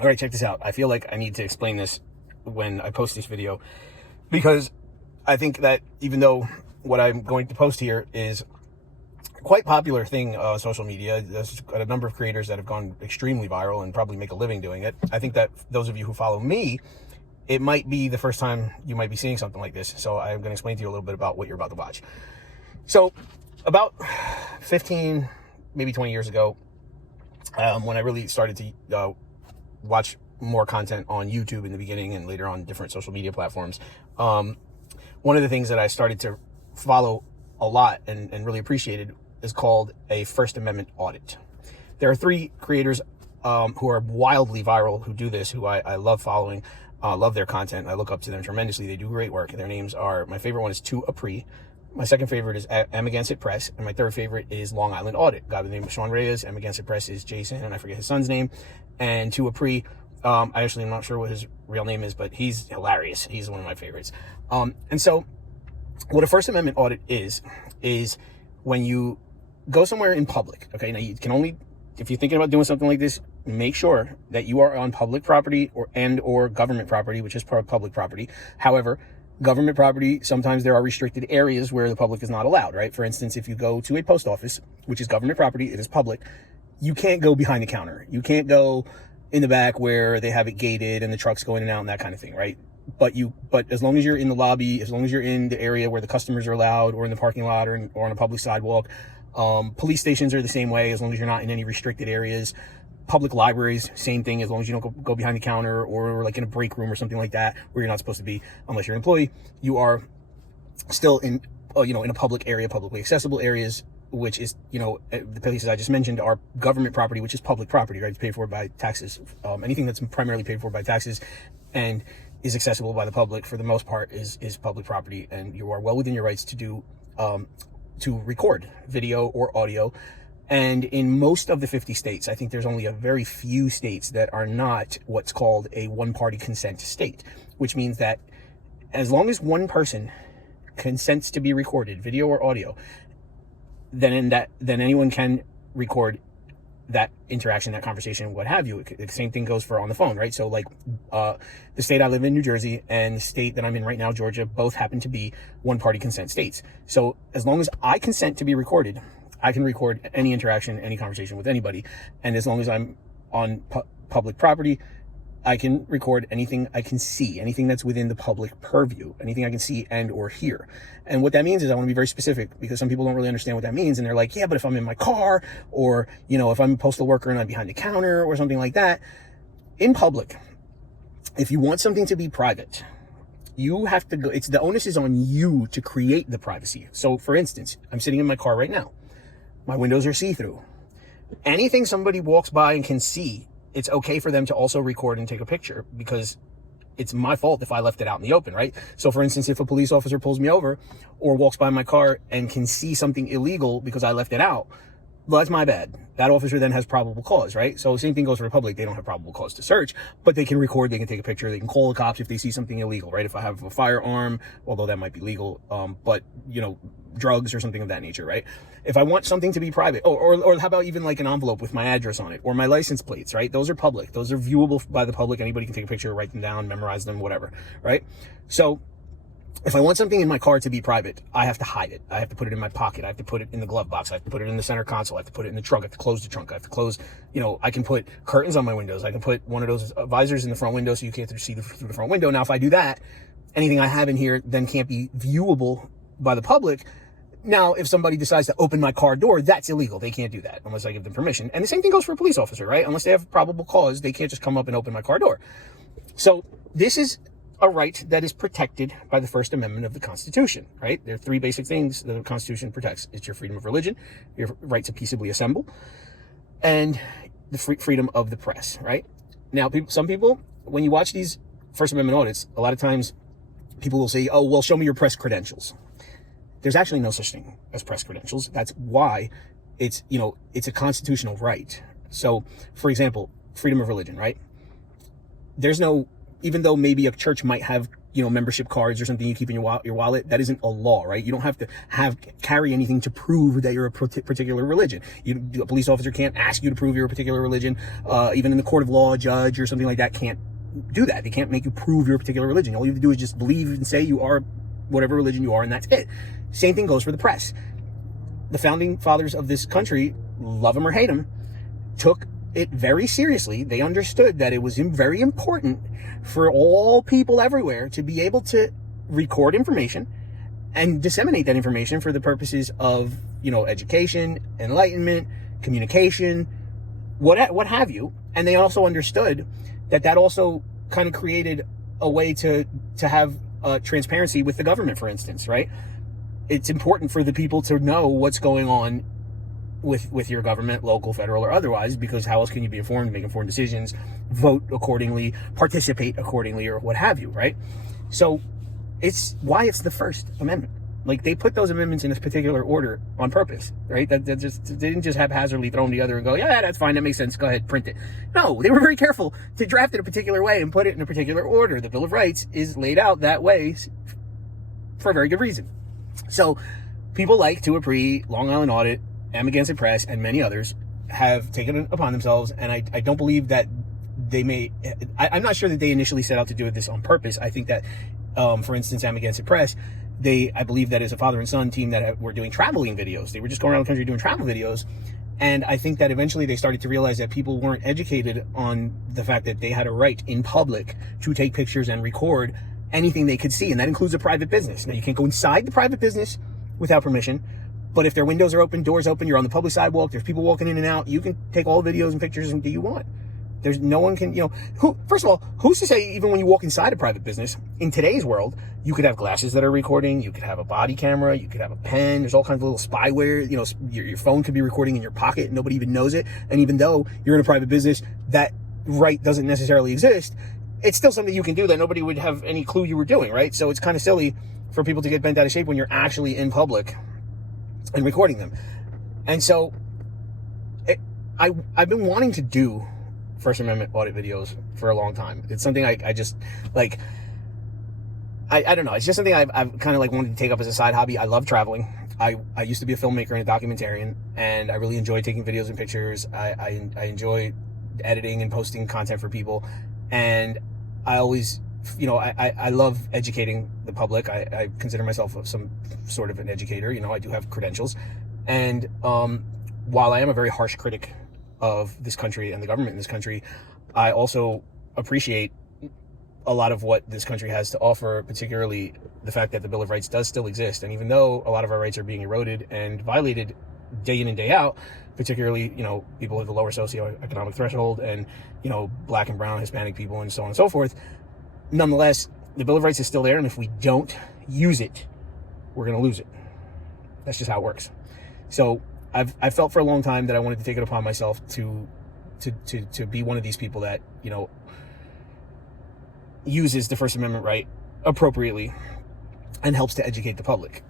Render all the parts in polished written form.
All right, check this out. I feel like I need to explain this when I post this video, because I think that even though what I'm going to post here is quite popular thing on social media, there's a number of creators that have gone extremely viral and probably make a living doing it. I think that those of you who follow me, it might be the first time you might be seeing something like this. So I'm going to explain to you a little bit about what you're about to watch. So about 15, maybe 20 years ago, when I really started to watch more content on YouTube in the beginning and later on different social media platforms, one of the things that I started to follow a lot and really appreciated is called a First Amendment audit. There are three creators who are wildly viral who do this, who I love following, love their content. I look up to them tremendously. They do great work. Their names are, my favorite one is To Apri. My second favorite is M Against It Press. And my third favorite is Long Island Audit. Guy by the name of Sean Reyes. M Against It Press is Jason, and I forget his son's name. And To Apri, I actually am not sure what his real name is, but he's hilarious. He's one of my favorites. And so what a First Amendment audit is when you go somewhere in public, okay? Now you can only, if you're thinking about doing something like this, make sure that you are on public property or government property, which is part of public property. However, government property, sometimes there are restricted areas where the public is not allowed, right? For instance, if you go to a post office, which is government property, it is public, you can't go behind the counter. You can't go in the back where they have it gated and the trucks go in and out and that kind of thing, right? But as long as you're in the lobby, as long as you're in the area where the customers are allowed, or in the parking lot, or on a public sidewalk, police stations are the same way, as long as you're not in any restricted areas. Public libraries, same thing, as long as you don't go behind the counter or like in a break room or something like that, where you're not supposed to be unless you're an employee. You are still in, in a public area, publicly accessible areas, which is, the places I just mentioned are government property, which is public property, right? It's paid for by taxes. Anything that's primarily paid for by taxes and is accessible by the public, for the most part, is public property, and you are well within your rights to record video or audio. And in most of the 50 states, I think there's only a very few states that are not what's called a one-party consent state, which means that as long as one person consents to be recorded, video or audio, then anyone can record that interaction, that conversation, what have you. The same thing goes for on the phone, right? So like the state I live in, New Jersey, and the state that I'm in right now, Georgia, both happen to be one-party consent states. So as long as I consent to be recorded, I can record any interaction, any conversation with anybody. And as long as I'm on public property, I can record anything I can see, anything that's within the public purview, anything I can see and or hear. And what that means is I want to be very specific, because some people don't really understand what that means. And they're like, yeah, but if I'm in my car, or, if I'm a postal worker and I'm behind the counter or something like that, in public, if you want something to be private, you have to go, the onus is on you to create the privacy. So for instance, I'm sitting in my car right now. My windows are see-through. Anything somebody walks by and can see, it's okay for them to also record and take a picture, because it's my fault if I left it out in the open, right? So for instance, if a police officer pulls me over or walks by my car and can see something illegal because I left it out, well, that's my bad. That officer then has probable cause, right? So same thing goes for the public. They don't have probable cause to search, but they can record, they can take a picture, they can call the cops if they see something illegal, right? If I have a firearm, although that might be legal, but drugs or something of that nature, right? If I want something to be private, or how about even like an envelope with my address on it, or my license plates, right? Those are public. Those are viewable by the public. Anybody can take a picture, write them down, memorize them, whatever, right? So if I want something in my car to be private, I have to hide it. I have to put it in my pocket. I have to put it in the glove box. I have to put it in the center console. I have to put it in the trunk. I have to close the trunk. I have to close, I can put curtains on my windows. I can put one of those visors in the front window so you can't see through the front window. Now, if I do that, anything I have in here then can't be viewable by the public. Now, if somebody decides to open my car door, that's illegal. They can't do that unless I give them permission. And the same thing goes for a police officer, right? Unless they have probable cause, they can't just come up and open my car door. So this is a right that is protected by the First Amendment of the Constitution, right? There are three basic things that the Constitution protects. It's your freedom of religion, your right to peaceably assemble, and the freedom of the press, right? Now, some people, when you watch these First Amendment audits, a lot of times people will say, oh, well, show me your press credentials. There's actually no such thing as press credentials. That's why it's a constitutional right. So, for example, freedom of religion, right? There's no, even though maybe a church might have membership cards or something you keep in your wallet. That isn't a law, right? You don't have to carry anything to prove that you're a particular religion. A police officer can't ask you to prove you're a particular religion. Even in the court of law, a judge or something like that can't do that. They can't make you prove you're a particular religion. All you have to do is just believe and say you are whatever religion you are, and that's it. Same thing goes for the press. The founding fathers of this country, love them or hate them, took it very seriously. They understood that it was very important for all people everywhere to be able to record information and disseminate that information for the purposes of, education, enlightenment, communication, what have you. And they also understood that also kind of created a way to have transparency with the government, for instance, right? It's important for the people to know what's going on with your government, local, federal, or otherwise, because how else can you be informed, make informed decisions, vote accordingly, participate accordingly, or what have you, right? So it's why it's the First Amendment. Like, they put those amendments in a particular order on purpose, right? That they didn't just haphazardly throw them together and go, yeah, that's fine, that makes sense, go ahead, print it. No, they were very careful to draft it a particular way and put it in a particular order. The Bill of Rights is laid out that way for a very good reason. So people like Dupree, Long Island Audit, Am Against the Press, and many others have taken it upon themselves, and I don't believe that I'm not sure that they initially set out to do this on purpose. I think that, for instance, Am Against the Press, I believe that is a father and son team that were doing traveling videos. They were just going around the country doing travel videos, and I think that eventually they started to realize that people weren't educated on the fact that they had a right in public to take pictures and record anything they could see, and that includes a private business. Now, you can't go inside the private business without permission, but if their windows are open, doors open, you're on the public sidewalk, there's people walking in and out, you can take all the videos and pictures that you want. There's no one can, first of all, who's to say even when you walk inside a private business, in today's world, you could have glasses that are recording, you could have a body camera, you could have a pen, there's all kinds of little spyware, your phone could be recording in your pocket and nobody even knows it. And even though you're in a private business, that right doesn't necessarily exist. It's still something you can do that nobody would have any clue you were doing, right? So it's kind of silly for people to get bent out of shape when you're actually in public and recording them. And so I've been wanting to do First Amendment audit videos for a long time. It's something I just like, I don't know. It's just something I've kind of like wanted to take up as a side hobby. I love traveling. I used to be a filmmaker and a documentarian, and I really enjoy taking videos and pictures. I enjoy editing and posting content for people. And I always, I love educating the public. I consider myself some sort of an educator. I do have credentials. And while I am a very harsh critic of this country and the government in this country, I also appreciate a lot of what this country has to offer, particularly the fact that the Bill of Rights does still exist. And even though a lot of our rights are being eroded and violated day in and day out, particularly, people with the lower socioeconomic threshold and, black and brown, Hispanic people, and so on and so forth. Nonetheless, the Bill of Rights is still there, and if we don't use it, we're going to lose it. That's just how it works. So I've felt for a long time that I wanted to take it upon myself to be one of these people that, uses the First Amendment right appropriately and helps to educate the public.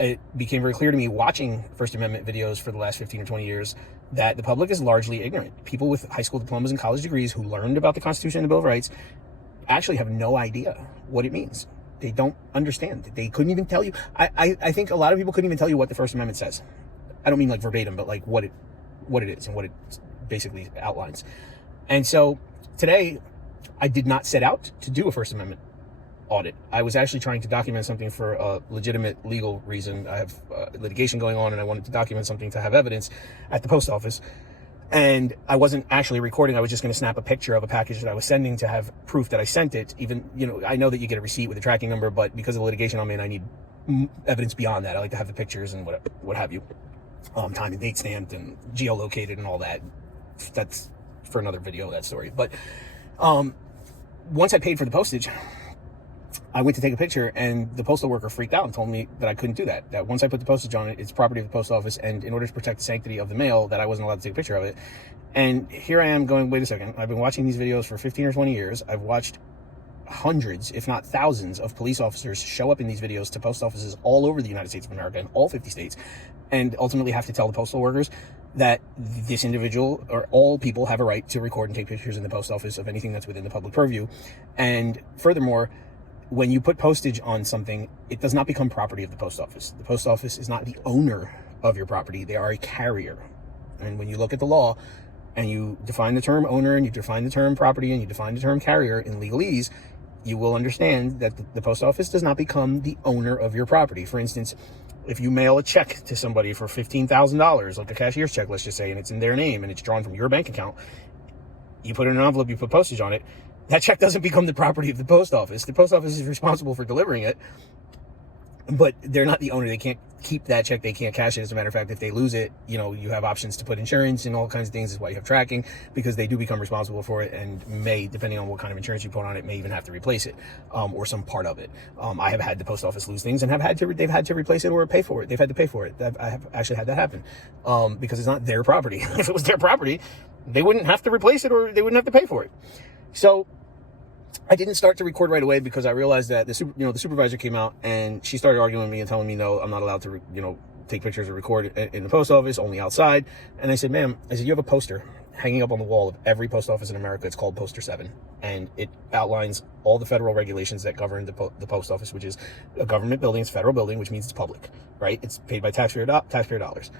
It became very clear to me watching First Amendment videos for the last 15 or 20 years that the public is largely ignorant. People with high school diplomas and college degrees who learned about the Constitution and the Bill of Rights actually have no idea what it means. They don't understand. They couldn't even tell you. I think a lot of people couldn't even tell you what the First Amendment says. I don't mean like verbatim, but like what it is and what it basically outlines. And so today, I did not set out to do a First Amendment audit. I was actually trying to document something for a legitimate legal reason. I have litigation going on, and I wanted to document something to have evidence at the post office. And I wasn't actually recording. I was just going to snap a picture of a package that I was sending to have proof that I sent it. Even, I know that you get a receipt with a tracking number, but because of the litigation I'm in, I need evidence beyond that. I like to have the pictures and what have you. Time and date stamped and geolocated and all that. That's for another video, that story. But once I paid for the postage, I went to take a picture, and the postal worker freaked out and told me that I couldn't do that. That once I put the postage on it, it's property of the post office, and in order to protect the sanctity of the mail, that I wasn't allowed to take a picture of it. And here I am going, wait a second. I've been watching these videos for 15 or 20 years. I've watched hundreds, if not thousands, of police officers show up in these videos to post offices all over the United States of America in all 50 states, and ultimately have to tell the postal workers that this individual or all people have a right to record and take pictures in the post office of anything that's within the public purview. And furthermore, when you put postage on something, it does not become property of the post office. The post office is not the owner of your property. They are a carrier. And when you look at the law and you define the term owner and you define the term property and you define the term carrier in legalese, you will understand that the post office does not become the owner of your property. For instance, if you mail a check to somebody for $15,000, like a cashier's check, let's just say, and it's in their name and it's drawn from your bank account, you put it in an envelope, you put postage on it, that check doesn't become the property of the post office. The post office is responsible for delivering it, but they're not the owner. They can't keep that check. They can't cash it. As a matter of fact, if they lose it, you have options to put insurance and all kinds of things. That's why you have tracking, because they do become responsible for it and may, depending on what kind of insurance you put on it, may even have to replace it, or some part of it. I have had the post office lose things and they've had to replace it or pay for it. They've had to pay for it. I have actually had that happen, because it's not their property. If it was their property, they wouldn't have to replace it or they wouldn't have to pay for it. So I didn't start to record right away because I realized that the supervisor came out and she started arguing with me and telling me, no, I'm not allowed to, take pictures or record in the post office, only outside. And I said, ma'am, you have a poster hanging up on the wall of every post office in America. It's called Poster 7. And it outlines all the federal regulations that govern the post office, which is a government building. It's a federal building, which means it's public, right? It's paid by taxpayer dollars.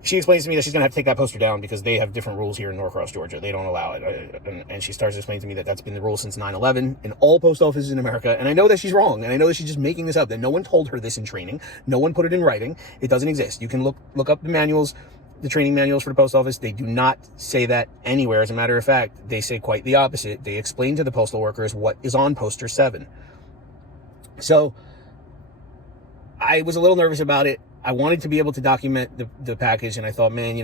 She explains to me that she's going to have to take that poster down because they have different rules here in Norcross, Georgia. They don't allow it. And she starts explaining to me that that's been the rule since 9/11 in all post offices in America. And I know that she's wrong. And I know that she's just making this up, that no one told her this in training. No one put it in writing. It doesn't exist. You can look up the manuals, the training manuals for the post office. They do not say that anywhere. As a matter of fact, they say quite the opposite. They explain to the postal workers what is on Poster 7. So I was a little nervous about it. I wanted to be able to document the package, and I thought, man,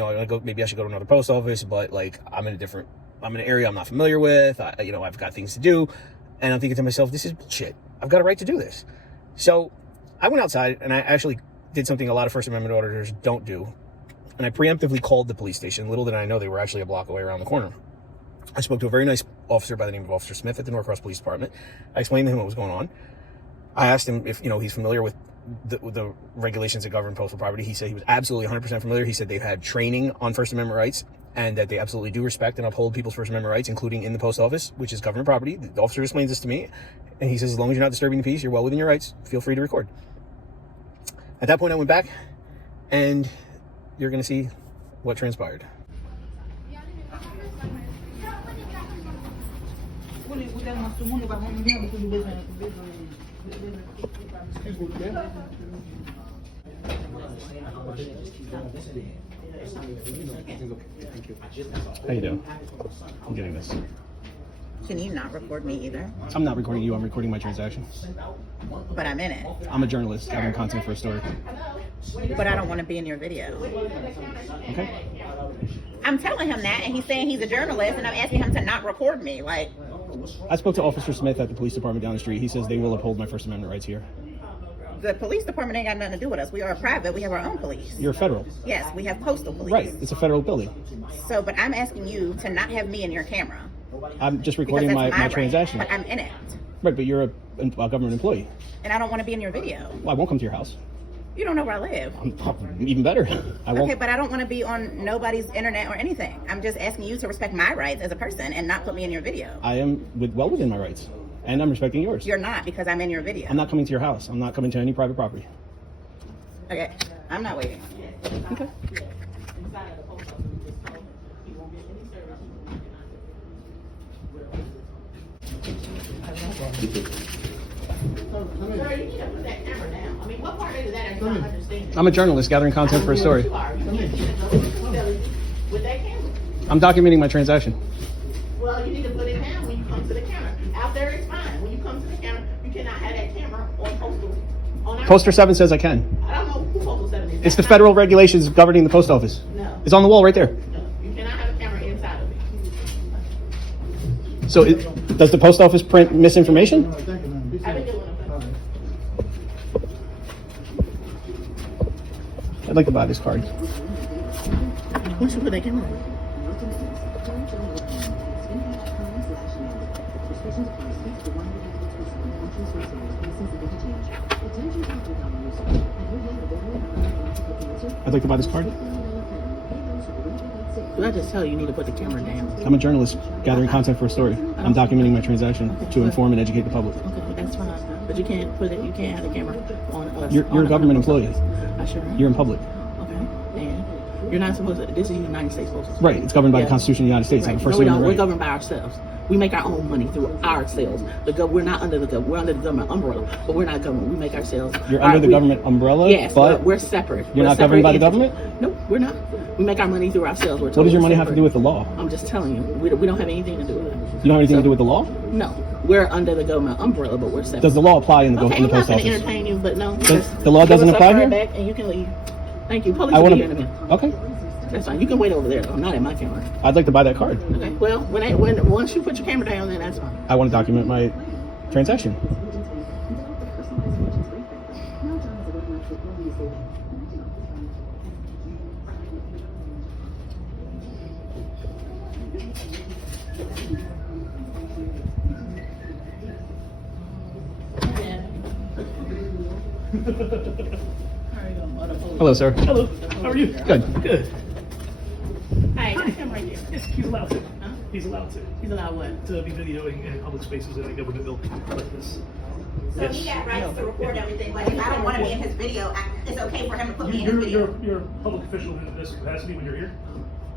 maybe I should go to another post office, but like I'm in an area I'm not familiar with. I've got things to do, and I'm thinking to myself, this is bullshit. I've got a right to do this. So I went outside and I actually did something a lot of First Amendment auditors don't do, and I preemptively called the police station. Little did I know they were actually a block away around the corner. I spoke to a very nice officer by the name of Officer Smith at the Norcross Police Department. I explained to him what was going on. I asked him if he's familiar with the regulations that govern postal property. He said he was absolutely 100% familiar. He said they've had training on First Amendment rights and that they absolutely do respect and uphold people's First Amendment rights, including in the post office, which is government property. The officer explains this to me, and he says, as long as you're not disturbing the peace, you're well within your rights. Feel free to record. At that point, I went back, and you're going to see what transpired. How you doing? I'm getting this. Can you not record me either? I'm not recording you. I'm recording my transaction. But I'm in it. I'm a journalist gathering content for a story. But I don't want to be in your video. Okay. I'm telling him that, and he's saying he's a journalist, and I'm asking him to not record me. Like, I spoke to Officer Smith at the police department down the street. He says they will uphold my First Amendment rights here. the police department ain't got nothing to do with us. We are private. We have our own police. You're federal. Yes, we have postal police. Right. It's a federal building. So, but I'm asking you to not have me in your camera. I'm just recording my transaction. But I'm in it. Right, but you're a government employee. And I don't want to be in your video. Well, I won't come to your house. You don't know where I live. Even better. I won't. Okay, but I don't want to be on nobody's internet or anything. I'm just asking you to respect my rights as a person and not put me in your video. I am well within my rights. And I'm respecting yours. You're not, because I'm in your video. I'm not coming to your house. I'm not coming to any private property. Okay, I'm not waiting. Okay. Sir, you need to put that camera down. I mean, what part of that are you not understanding? I'm a journalist gathering content for a story. You can't with that camera. I'm documenting my transaction. Well, you need to put it down when you come to the camera. Out there is fine. When you come to the camera, you cannot have that camera on postal. Poster 7 says I can. I don't know who postal 7 is. It's the federal regulations governing the post office. No. It's on the wall right there. No. You cannot have a camera inside of it. So does the post office print misinformation? I've been doing it. I'd like to buy this card. Who should put that camera on? I'd like to buy this card. Did I just tell you you need to put the camera down? I'm a journalist gathering content for a story. I I'm documenting my transaction to inform and educate the public. Okay, that's fine. But you can't put it. You can't have the camera on us. You're a government employee. I sure am. You're in public. Okay, and you're not supposed to. This is the United States Postal Service. Right. It's governed by the Constitution of the United States. Right. No, we don't. We're governed by ourselves. We make our own money through our sales. We're not under the government. We're under the government umbrella, but we're not government. We make our sales. You're under the government umbrella? Yes, but we're separate. You're not governed by the government? No, we're not. We make our money through ourselves. What does your money have to do with the law? I'm just telling you. We don't have anything to do with it. You don't have anything to do with the law? No. We're under the government umbrella, but we're separate. Does the law apply in the post office? I'm not going to entertain you, but no. The law doesn't apply here? Back and you can leave. Thank you. Police will be here in a minute. Okay. That's fine. You can wait over there, though. Not at my camera. I'd like to buy that card. Okay. Well, once you put your camera down, then that's fine. I want to document my transaction. Hello, sir. Hello. How are you? Good. Good. Hi, him right there. Yes, he's allowed to. Huh? He's allowed to. He's allowed what? To be videoing in public spaces in a government building like this. So Yes. he got rights to record everything, but if I don't want to be in his video, it's okay for him to put me in his video. You're a public official in this capacity when you're here.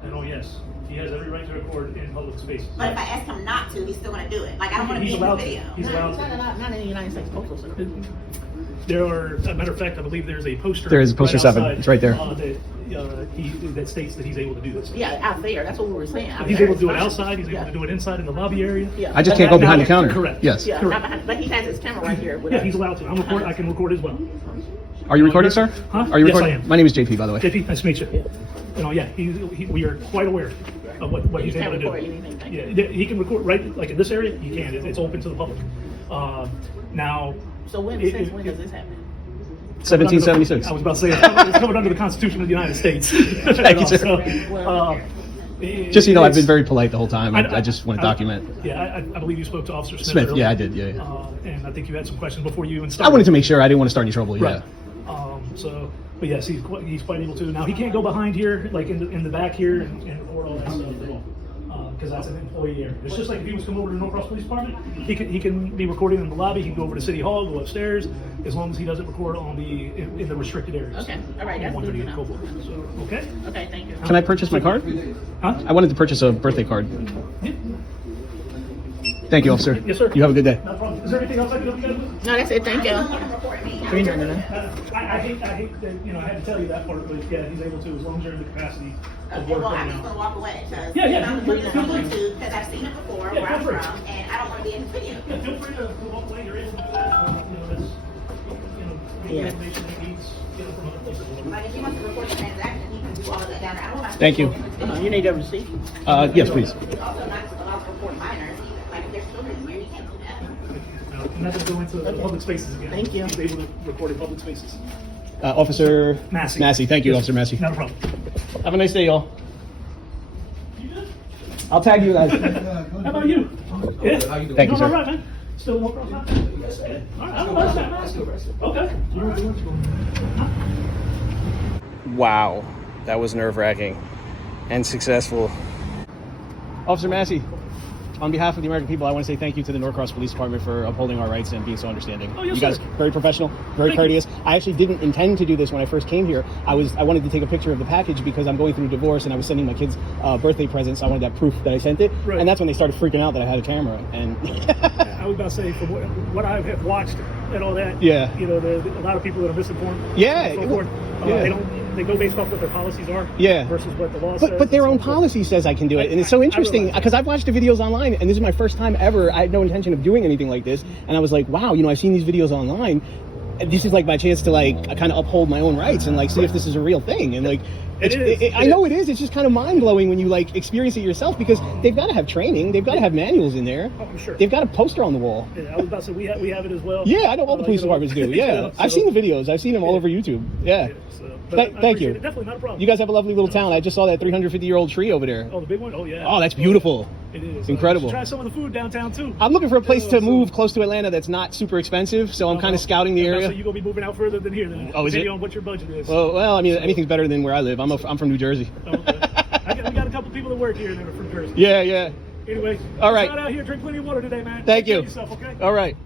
And oh yes, he has every right to record in public spaces. But if I ask him not to, he's still going to do it. Like, I don't want to be in his video. He's allowed to. Not in the United States Postal Service. There are, as a matter of fact, I believe there's a poster. There is a poster 7. outside, It's right there. That states that he's able to do this. Yeah, out there. That's what we were saying. He's able to do it outside. He's able to do it inside in the lobby area. Yeah. I just can't go behind the counter. Correct. Yes. Yeah, Correct. not behind, but he has his camera right here. Yeah, he's allowed to. I can record as well. Are you recording, sir? Huh? Are you Yes, recording? I am. My name is JP, by the way. JP, nice to meet you. You know, yeah, we are quite aware of what he's able to do. Anything, Yeah, he can record right like in this area. He can. It's open to the public. Now. So when does this happen? 1776. I was about to say it's covered under the Constitution of the United States. Thank you, sir. Just so you know, I've been very polite the whole time. I just want to document. Yeah, I believe you spoke to Officer Smith. Yeah, I did. Yeah. And I think you had some questions before you even started. I wanted to make sure I didn't want to start any trouble. Right. Yeah. But yes, he's quite able to. Now he can't go behind here, like in the back here, and record all that stuff at all, because that's an employee area. It's just like if he was to come over to the Norcross Police Department, he can be recording in the lobby. He can go over to City Hall, go upstairs, as long as he doesn't record in the restricted areas. Okay, all right, that's good to know. So, okay. Okay, thank you. Can I purchase my card? Huh? I wanted to purchase a birthday card. Yeah. Thank you, officer. Yes, sir. You have a good day. No problem. Is there anything else I can help you guys with? No, that's it. Thank you. I hate that I had to tell you that part, but yeah, he's able to as long as you're in the capacity of Okay, work well, right I'm just now. gonna walk away. Yeah, I'm putting this feel on free. YouTube because I've seen it before Yeah, where I'm feel free. from, and I don't want to be in his video. Yeah, feel free to walk away. You're able to do that. That's the information he needs. From other places. Like, if he wants to record the transaction, he can do all of that down there. I don't have to. Thank you. You need a receipt. Yes, please. He's also not allowed to record minors either. Like, if there's children here, he can't do that. And not to go into public spaces again. Thank you. He's able to record in public spaces. Officer Massey. Thank you, Yes, Officer Massey. Not a problem. Have a nice day, y'all. You good? I'll tag you guys. How about you? Yeah. Thank you, sir. All right, man. Still no problem. All right, I don't know that. Okay. Wow, that was nerve-wracking and successful. Officer Massey, on behalf of the American people, I want to say thank you to the Norcross Police Department for upholding our rights and being so understanding. Oh, yes, you guys sir. very professional, very Thank courteous. I actually didn't intend to do this when I first came here. I wanted to take a picture of the package because I'm going through a divorce and I was sending my kids birthday presents. So I wanted that proof that I sent it, Right. and that's when they started freaking out that I had a camera. And I was about to say, from what I have watched and all that, Yeah. there's a lot of people that are misinformed. Yeah, and so it- forth. yeah. They go based off what their policies are. Yeah. Versus what the law says. But their and own so forth. policy says I can do it, and it's so interesting realize that. because I've watched the videos online, and this is my first time ever. I had no intention of doing anything like this, and I was like, wow, I've seen these videos online. And this is like my chance to kind of uphold my own rights and see if this is a real thing. And I know it is. It's just kind of mind blowing when you experience it yourself because they've got to have training, they've got to have manuals in there. Oh, for sure. They've got a poster on the wall. Yeah, I was about to say we have it as well. Yeah, I know all the police departments do. Yeah, I've seen the videos. I've seen them all over YouTube. Yeah. Thank you. Definitely not a problem. You guys have a lovely little town. I just saw that 350-year-old tree over there. Oh, the big one? Oh, yeah. Oh, that's beautiful. It is. It's incredible. You should try some of the food downtown, too. I'm looking for a place to move close to Atlanta that's not super expensive, so I'm kind of scouting the area. So you're going to be moving out further than here, then. Oh, is it? Depending on what your budget is. Well, I mean, anything's better than where I live. I'm from New Jersey. Okay. We got a couple people that work here that are from Jersey. Yeah. Anyway, all right. Out here, drink plenty of water today, man. Thank Take care you. of yourself, okay? All right.